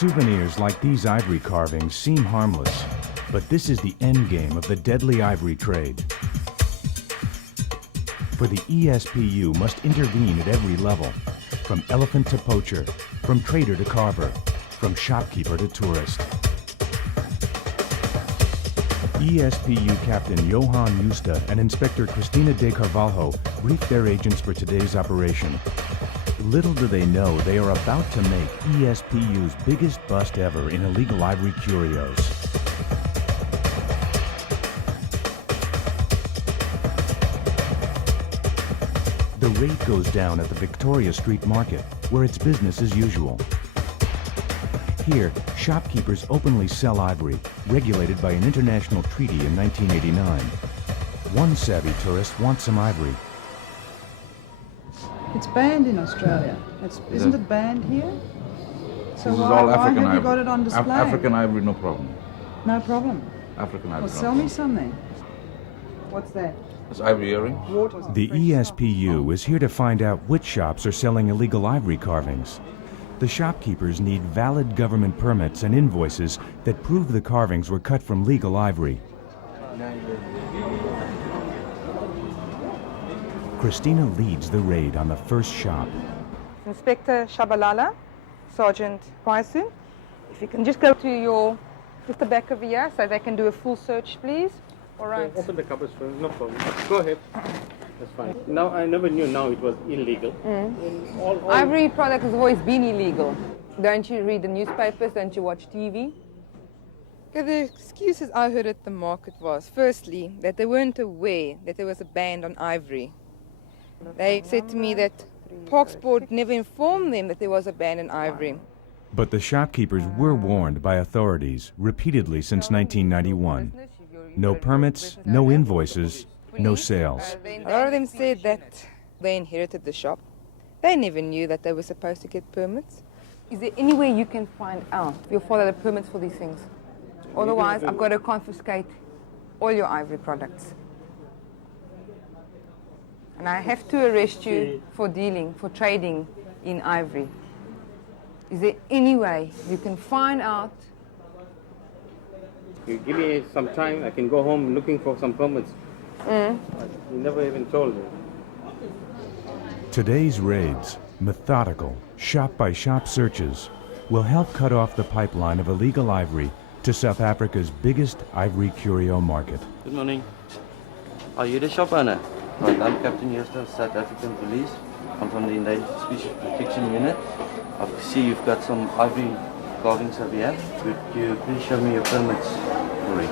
Souvenirs like these ivory carvings seem harmless, but this is the endgame of the deadly ivory trade. For the ESPU must intervene at every level, from elephant to poacher, from trader to carver, from shopkeeper to tourist. ESPU Captain Johan Justa and Inspector Cristina de Carvalho briefed their agents for today's operation. Little do they know they are about to make ESPU's biggest bust ever in illegal ivory curios. The raid goes down at the Victoria Street Market, where it's business as usual. Here, shopkeepers openly sell ivory, regulated by an international treaty in 1989. One savvy tourist wants some ivory. It's banned in Australia. Isn't it banned here? So This is all African why have ivory. you got it on display? African ivory, no problem. No problem. African ivory. Well, no sell me problem. some then. What's that? It's ivory earring. The ESPU is here to find out which shops are selling illegal ivory carvings. The shopkeepers need valid government permits and invoices that prove the carvings were cut from legal ivory. Christina leads the raid on the first shop. Inspector Shabalala, Sergeant Paisu. If you can just go to the back over here so they can do a full search, please. All right. Open the cupboards first, no problem. Go ahead. That's fine. Now, I never knew now it was illegal. All Ivory product has always been illegal. Don't you read the newspapers? Don't you watch TV? Okay, the excuses I heard at the market was, firstly, that they weren't aware that there was a ban on ivory. They said to me that Parks Board never informed them that there was a ban on ivory. But the shopkeepers were warned by authorities repeatedly since 1991. No permits, no invoices, no sales. A lot of them said that they inherited the shop. They never knew that they were supposed to get permits. Is there any way you can find out if your father had permits for these things? Otherwise, I've got to confiscate all your ivory products. And I have to arrest you for trading in ivory. Is there any way you can find out? You give me some time, I can go home looking for some permits. You never even told me. Today's raids, methodical, shop-by-shop searches, will help cut off the pipeline of illegal ivory to South Africa's biggest ivory curio market. Good morning. Are you the shop owner? Right, I'm Captain Justa, South African Police. I'm from the Endangered Species Protection Unit. I see you've got some ivory carvings over here. Could you please show me your permits for it?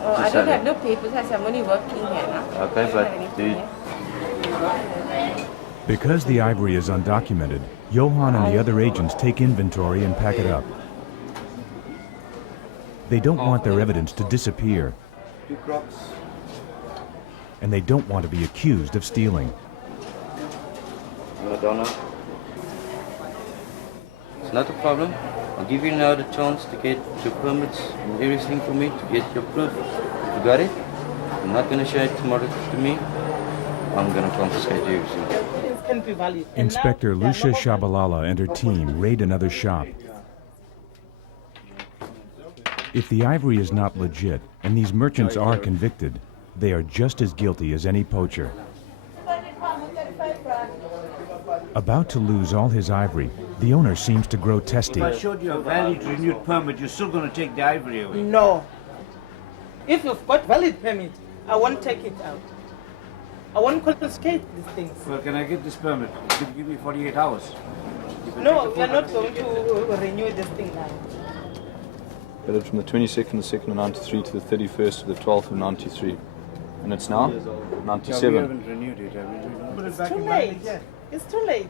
Oh, I don't have no papers, I'm only working here now. Okay, but do you... Because the ivory is undocumented, Johan and the other agents take inventory and pack it up. They don't want their evidence to disappear. 2 crocs. And they don't want to be accused of stealing. Madonna. It's not a problem. I'll give you now the chance to get your permits and everything for me to get your proof. You got it? I'm not going to show it tomorrow to me. I'm going to confiscate everything. Inspector Lucia Shabalala and her team raid another shop. If the ivory is not legit and these merchants are convicted, they are just as guilty as any poacher. About to lose all his ivory, the owner seems to grow testy. If I showed you a valid renewed permit, you're still going to take the ivory away? No. If you've got valid permit, I won't take it out. I won't confiscate these things. Well, can I get this permit? You give me 48 hours. No, we are not going to renew this thing now. Valid from the 22nd of the 2nd of 93 to the 31st of the 12th of 93. And it's now 97. We haven't renewed it, have we? It's too late. It's too late.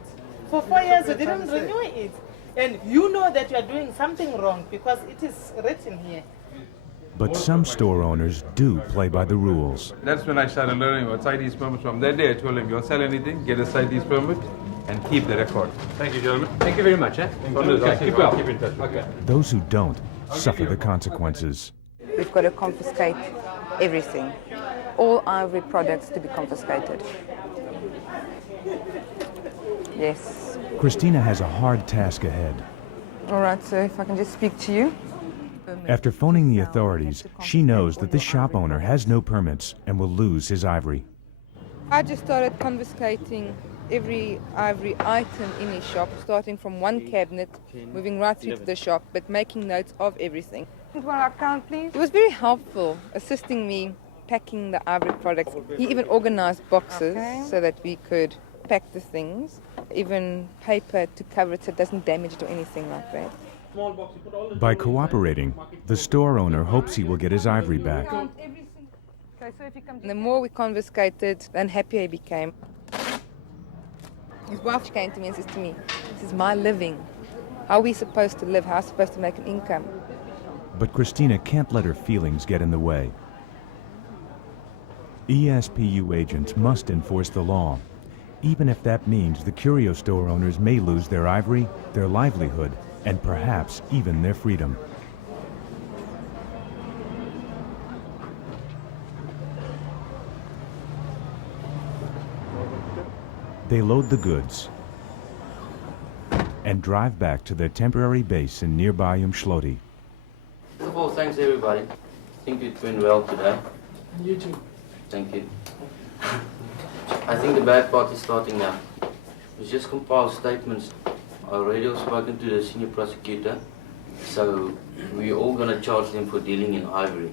For 4 years we didn't renew it. And you know that you are doing something wrong because it is written here. But some store owners do play by the rules. That's when I started learning about CITES permits. From that day I told him, you want to sell anything, get a CITES permit and keep the record. Thank you, gentlemen. Thank you very much. Keep well. Keep in touch. Okay. Those who don't suffer the consequences. We've got to confiscate everything. All ivory products to be confiscated. Yes. Christina has a hard task ahead. All right, so if I can just speak to you. After phoning the authorities, she knows that this shop owner has no permits and will lose his ivory. I just started confiscating every ivory item in his shop, starting from one cabinet, moving right through to the shop, but making notes of everything. One account, please. He was very helpful, assisting me packing the ivory products. He even organized boxes so that we could pack the things, even paper to cover it so it doesn't damage it or anything like that. By cooperating, the store owner hopes he will get his ivory back. And the more we confiscated, the unhappier he became. His wife came to me and says to me, "This is my living. How are we supposed to live? How are we supposed to make an income?" But Christina can't let her feelings get in the way. ESPU agents must enforce the law, even if that means the curio store owners may lose their ivory, their livelihood, and perhaps even their freedom. They load the goods and drive back to their temporary base in nearby Umdloti. First of all, thanks everybody. I think it went well today. You too. Thank you. I think the bad part is starting now. We just compile statements. I already have spoken to the senior prosecutor, so we're all going to charge them for dealing in ivory.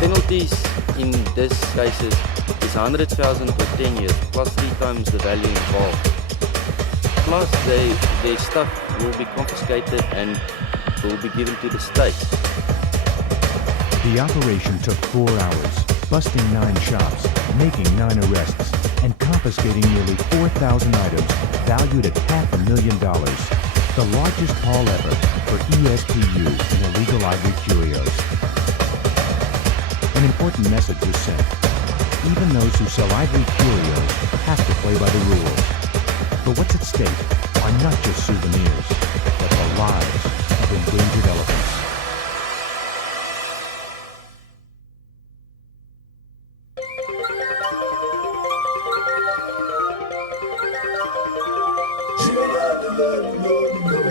Penalties in this case is 100,000 for 10 years, plus 3 times the value involved. Plus, their stuff will be confiscated and will be given to the state. The operation took 4 hours, busting 9 shops, making 9 arrests, and confiscating nearly 4,000 items valued at $500,000. The largest haul ever for ESPU in illegal ivory curios. An important message was sent. Even those who sell ivory curios have to play by the rules. But what's at stake are not just souvenirs, but the lives of endangered elephants. Yeah,